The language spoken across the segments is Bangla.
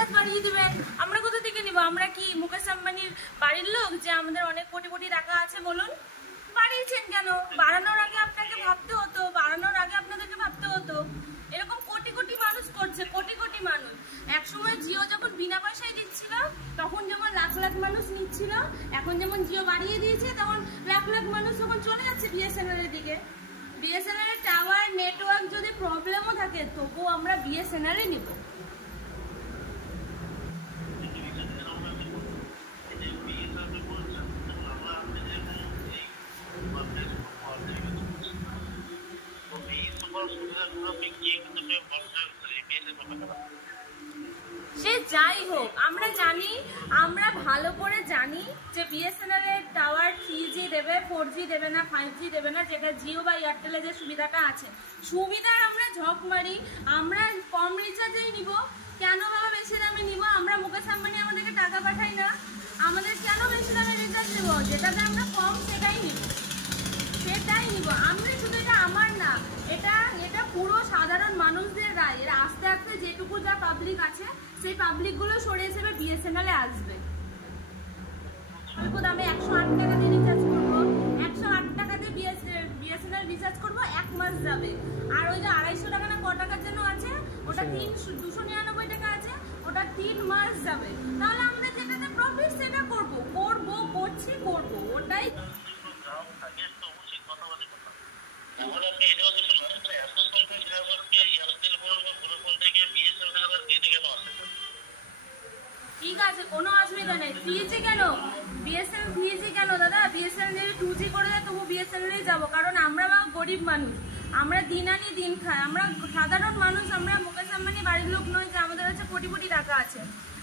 রিচার্জ বাড়িয়ে দিবেন। আমরা কোথা থেকে নিব? আমরা কি মুকেশ আম্বানির বাড়ির লোক যে আমাদের অনেক কোটি কোটি টাকা আছে? বলুন, বাড়িয়েছেন কেন? বাড়ানোর আগে আপনাকে ভাবতে হতো, বাড়ানোর আগে আপনাদেরকে ভাবতে হতো। এরকম কোটি কোটি মানুষ করছে, কোটি কোটি মানুষ। একসময় জিও যখন বিনা পয়সায় দিচ্ছিল তখন যেমন লাখ লাখ মানুষ নিচ্ছিল, এখন যেমন জিও বাড়িয়ে দিয়েছে তখন লাখ লাখ মানুষ তখন চলে যাচ্ছে বিএসএনএল এর দিকে। বিএসএনএল এর টাওয়ার নেটওয়ার্ক যদি প্রবলেমও থাকে তবুও আমরা বিএসএনএল এ নিব। সে যাই হোক, আমরা জানি, আমরা ভালো করে জানি যে বিএসএনএল এর টাওয়ার 3G দেবে, 4G দেবে না, 5G দেবে না, যেটা জিও বা এয়ারটেলে যে সুবিধাটা আছে, সুবিধার আমরা ঝক মারি। আমরা কম রিচার্জেই নিব। কেন বাবা বেশি দামে নিব? আমরা মুকেশ আম্বানি আমাদেরকে টাকা পাঠাই না, আমাদের কেন বেশি দামে রিচার্জ নেব? যেটাতে আমরা কম সেটাই নিব, সেটাই নিব। আমি শুধু, এটা আমার না, এটা এটা পুরো সাধারণ মানুষদের রায়। এরা আস্তে আস্তে যেটুকু যা পাবলিক আছে সেই পাবলিক গুলো সরে হিসেবে বিএসএনএল এ আসবে। অল্প দামে 108 টাকা দিয়ে রিচার্জ করবো, 108 টাকা দিয়ে বিএসএনএল রিচার্জ করবো, 1 মাস যাবে। আর ওই যে 250 টাকা না ক টাকার জন্য আছে, ওটা 299 টাকা আছে, ওটা 3 মাস যাবে। তাহলে আমরা যেটাতে প্রফিট সেটা করবো, করছি, ওটাই। ঠিক আছে, কোনো অসুবিধা নেই। 3G কেন? বিএসএনএল 3G কেন দাদা? বিএসএনএল 2G করে দেয় তবু বিএসএনএল যাবো, কারণ আমরা গরিব মানুষ, আমরা দিন আনি দিন খাই, আমরা সাধারণ মানুষ, আমরা মুকেশ আম্বানি বাড়ির লোক নয় যে আমাদের কাছে কোটি কোটি টাকা আছে।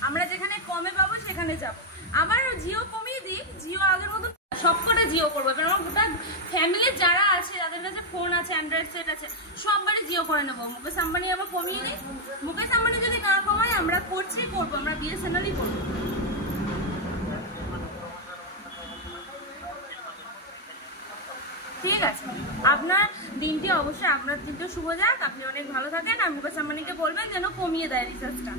আমরা যেখানে কমে পাবো সেখানে যাবো। আবার জিও কমিয়ে দিই, জিও আগের মতো সবকটা জিও করবো। কারণ আমার গোটা ফ্যামিলির যারা আছে, যাদের কাছে ফোন আছে, অ্যান্ড্রয়েড সেট আছে, সববারই জিও করে নেবো। মুকেশ আম্বানি আবার কমিয়ে দিই। মুকেশ আম্বানি যদি না কমায়, আমরা করবো, আমরা বিএসএনএলই করবো। ঠিক আছে, আপনার দিনটি অবশ্যই, আপনার দিনটা শুভ যাক, আপনি অনেক ভালো থাকেন। আর মুকেশ আম্বানিকে বলবেন যেন কমিয়ে দেয় রিচার্জটা।